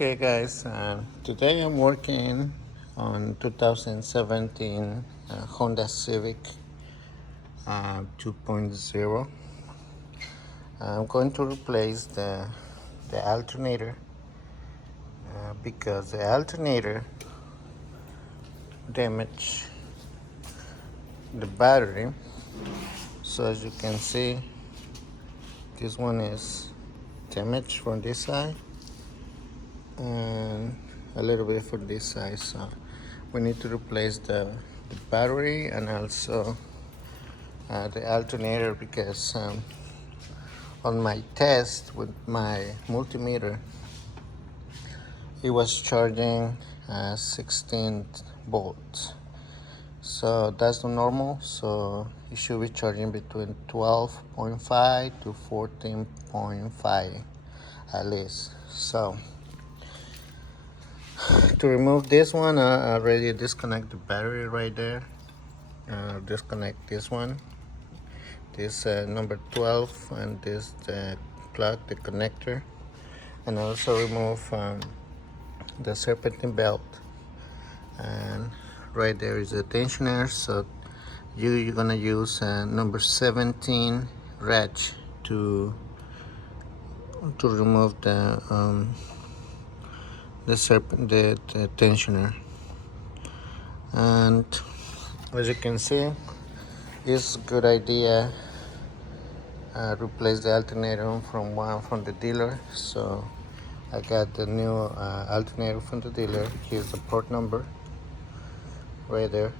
Okay guys, today I'm working on 2017 Honda Civic 2.0. I'm going to replace the alternator because the alternator damaged the battery. So as you can see, this one is damaged from this side and a little bit for this side, so we need to replace the battery and also the alternator because on my test with my multimeter it was charging 16 volts, so that's the normal, so it should be charging between 12.5 to 14.5 at least. So to remove this one, I already disconnect the battery right there. Disconnect this one, this number 12, and this plug, the connector, and also remove the serpentine belt. And right there is a tensioner, so you're gonna use number 17 ratchet to remove the tensioner. And as you can see, it's a good idea replace the alternator from the dealer. So I got the new alternator from the dealer. Here's the port number right there.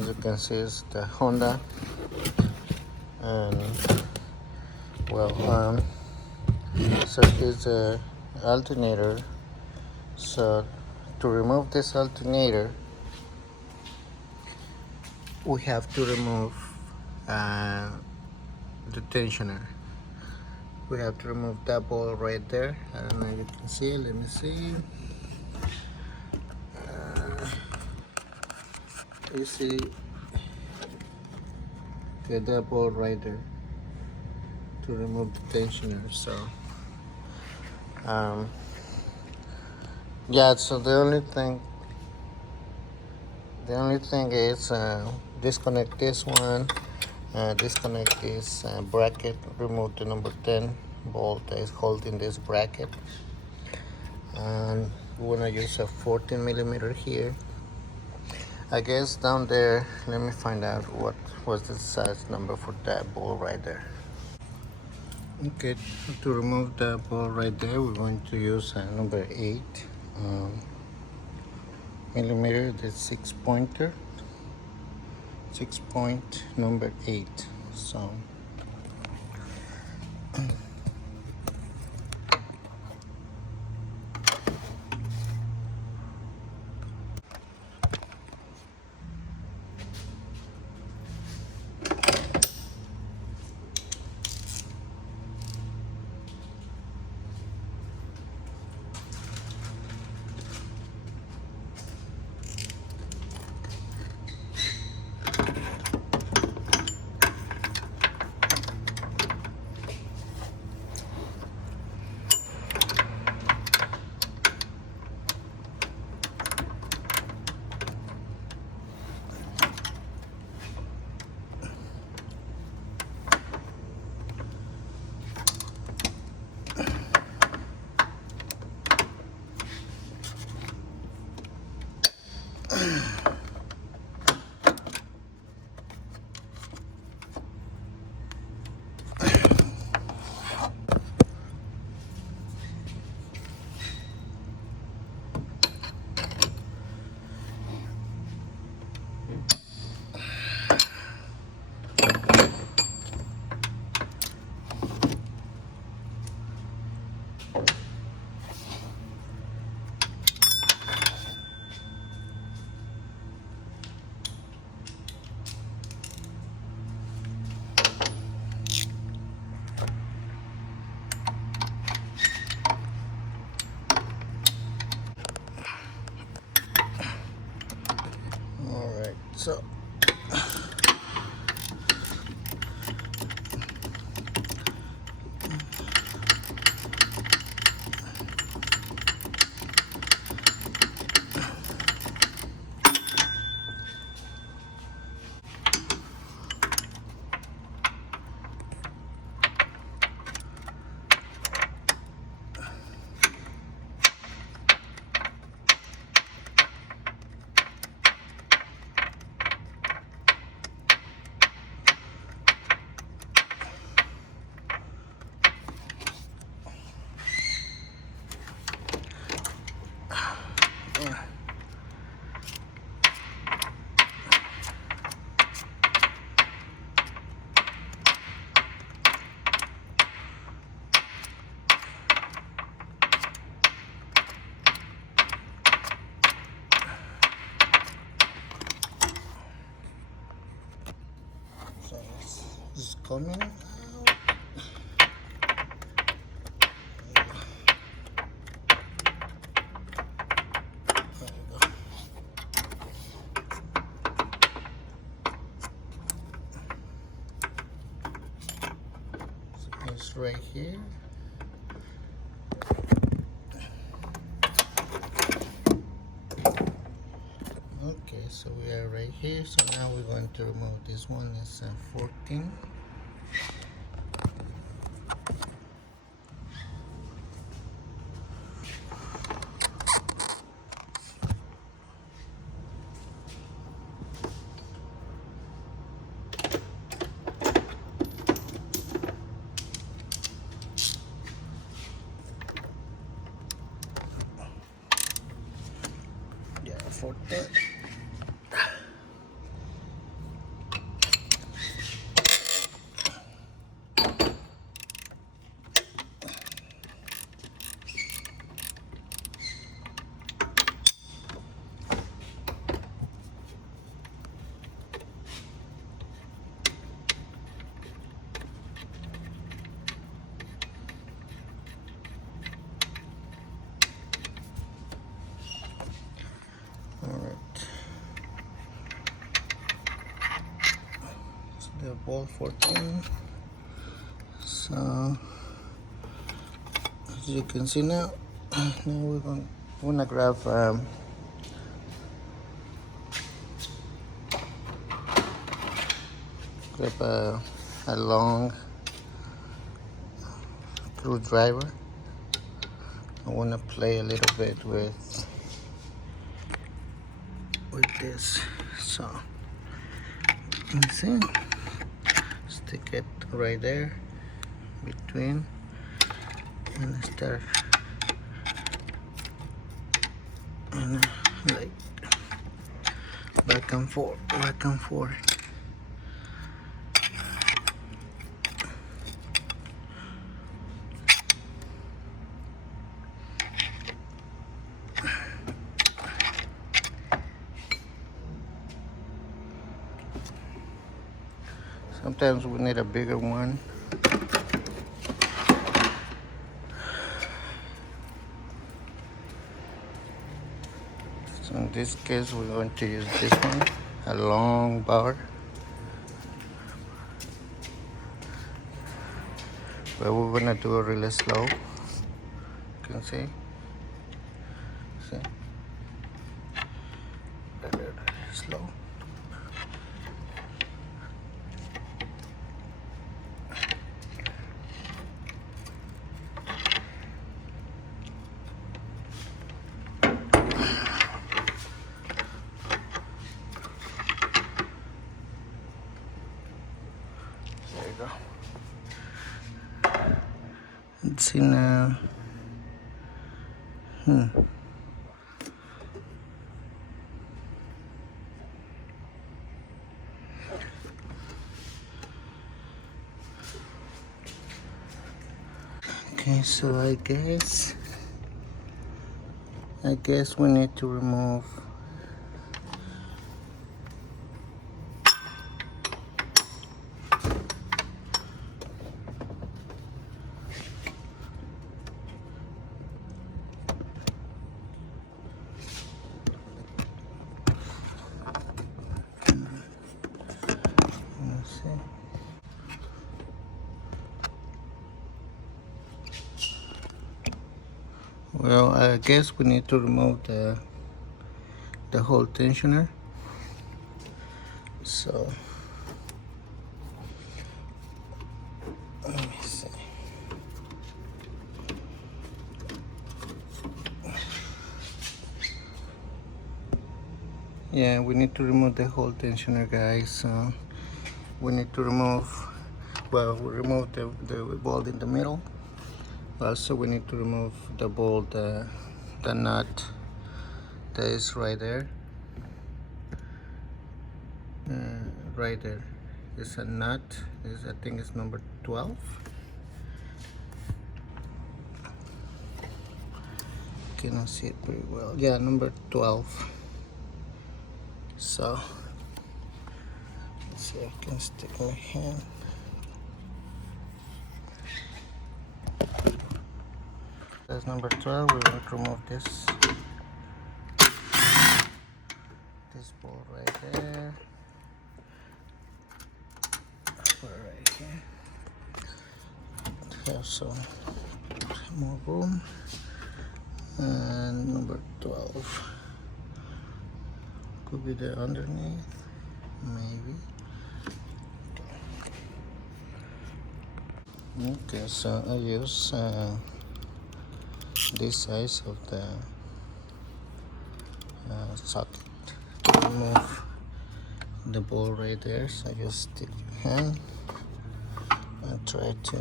As you can see, it's the Honda, and well, so this alternator. So to remove this alternator, we have to remove the tensioner. We have to remove that ball right there. I don't know if you can see it. Let me see. You see, get that ball right there to remove the tensioner. So yeah, so the only thing is disconnect this one, disconnect this bracket, remove the number 10 bolt that is holding this bracket, and we want to use a 14 millimeter here. I guess down there, let me find out what was the size number for that ball right there. Okay, to remove the ball right there, we're going to use number 8 millimeter, the 6-pointer, 6-point number 8. So so coming out. There you go. So it's right here. Okay, so we are right here. So now we're going to remove this one. It's 14. Yeah, 14. The ball 14. So as you can see now we're gonna grab a long screwdriver. I want to play a little bit with this. So you can see, stick it right there between and start and like back and forth, back and forth. Sometimes we need a bigger one. So in this case, we're going to use this one, a long bar. But we're gonna do it really slow. You can see. See? Slow. There you go. It's in a Okay, so I guess we need to remove Well, I guess we need to remove the whole tensioner. So let me see. Yeah, we need to remove the whole tensioner, guys. So we need to remove, well, we remove the bolt in the middle. Also, we need to remove the bolt, the nut that is right there. Right there. It's a nut. I think it's number 12. Cannot see it pretty well. Yeah, number 12. So let's see if I can stick my hand. That's number 12. We want to remove this bolt right there. Put it right here. Have some more room. And number 12 could be there underneath, maybe. Okay, so I use this size of the socket to remove the ball right there. So just stick your hand and try to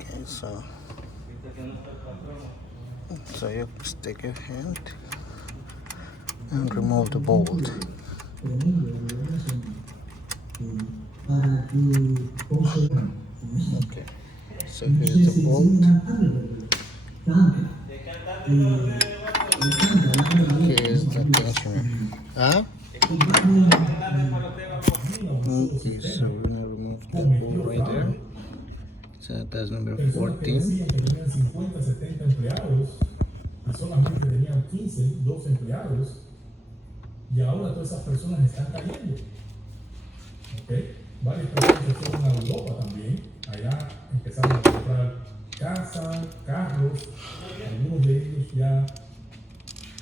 okay, so you stick your hand and remove the bolt. Okay, so here's the bolt. Here's the tensioner. Huh? Okay, so we're gonna remove the bolt right there. So that's number 14. Y ahora todas esas personas están cayendo. ¿Okay? Varias personas se fueron a Europa también. Allá empezaron a comprar casas, carros. Algunos de ellos ya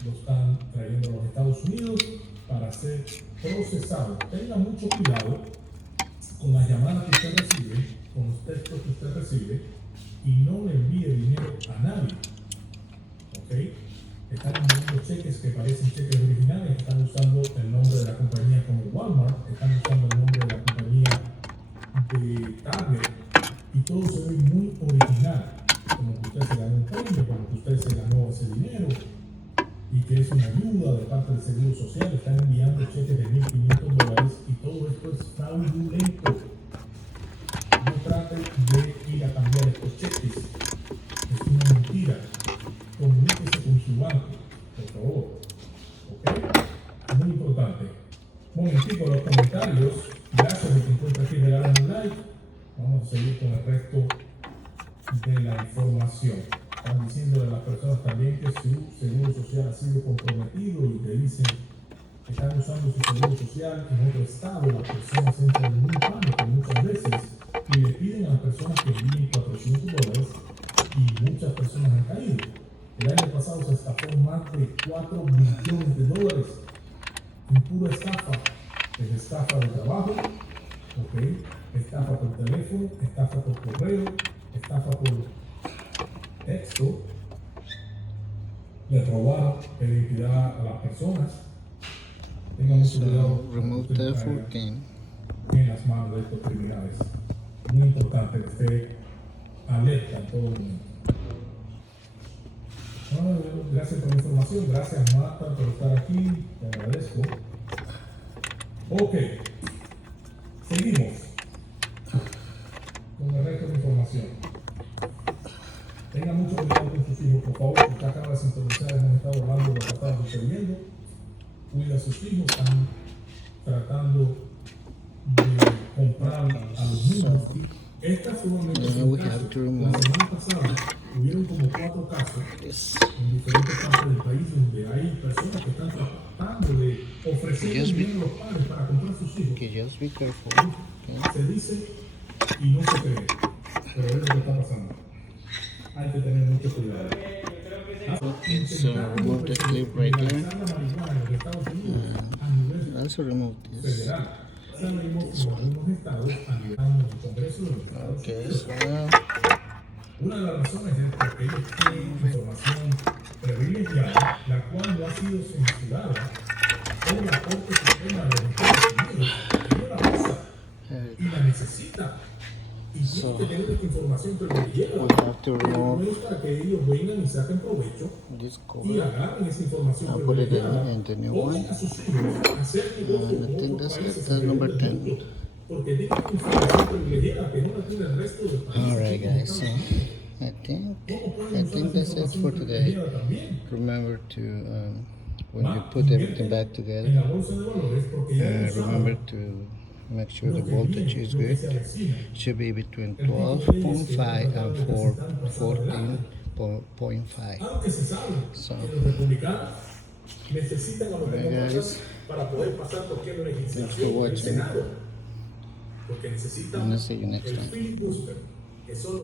lo están trayendo a los Estados Unidos para ser procesados. Tenga mucho cuidado con las llamadas que usted recibe, con los textos que usted recibe, y no le envíe dinero a nadie. ¿Okay? Están enviando cheques que parecen cheques originales, están usando el nombre de la compañía como Walmart, están usando el nombre de la compañía de Target, y todo se ve muy original, como que usted se ganó un premio, como que usted se ganó ese dinero, y que es una ayuda de parte del Seguro Social. Están enviando cheques de $1,500 y todo esto es fraudulento. No trate de ir a cambiar estos cheques, es una mentira. Comuníquese con su banco, por favor. ¿Ok? Muy importante. Un momentico los comentarios. Gracias de que encuentre aquí, regalen un like. Vamos a seguir con el resto de la información. Están diciendo de las personas también que su seguro social ha sido comprometido y te dicen que están usando su seguro social en otro estado. Las personas entran en un pánico muchas veces y le piden a las personas que envíen $400 y muchas personas han caído. El año pasado se estafó más de $4 billones en pura estafa. Es estafa de trabajo, ¿okay? Estafa por teléfono, estafa por correo, estafa por texto. Le robaron la identidad a las personas. Tengan mucho cuidado. Remove the 14. En las manos de estos criminales. Muy importante que esté alerta en todo momento. Gracias por la información, gracias Marta por estar aquí, te agradezco. Ok, seguimos con el resto de información. Tenga mucho cuidado con sus hijos, por favor, porque acá las sintonizar hemos estado hablando de lo que está sucediendo. Cuida a sus hijos, están tratando de comprar a los niños. Esta fue una la semana pasada hubieron como 4 casos en diferentes partes del país donde hay personas que están tratando de ofrecer dinero a los padres para comprar sus hijos. Just be careful. Se dice y no se cree, pero es lo que está pasando. Hay que tener mucho cuidado. Okay, so remove the clip right there. And also remove this. Okay, so una de las razones es porque ellos tienen información privilegiada, la cual no ha sido censurada por la Corte Suprema de los Estados Unidos. Ellos la usa y la necesita. Y tienen que tener esta información privilegiada. Para que ellos vengan y saquen provecho y agarren esa información privilegiada. Ponen a sus hijos a hacer negocios con otros países. That's number 10. Porque tienen información privilegiada que no la tiene el resto del país. Alright guys, so I think that's it for today. Remember to when you put everything back together, en la bolsa de valores porque ya es un remember sábado. to make sure the Lo que voltage viene, is lo que good. se avecina. Should be between El tipo de leyes que hemos 12.5 tratado and de presentar y pasar adelante. 14.5. Aunque se sabe So, que los republicanos necesitan a los alright demócratas guys, para poder pasar cualquier thanks for legislación en el watching, Senado. Porque and I'll necesitan see you next el time. filibuster, que son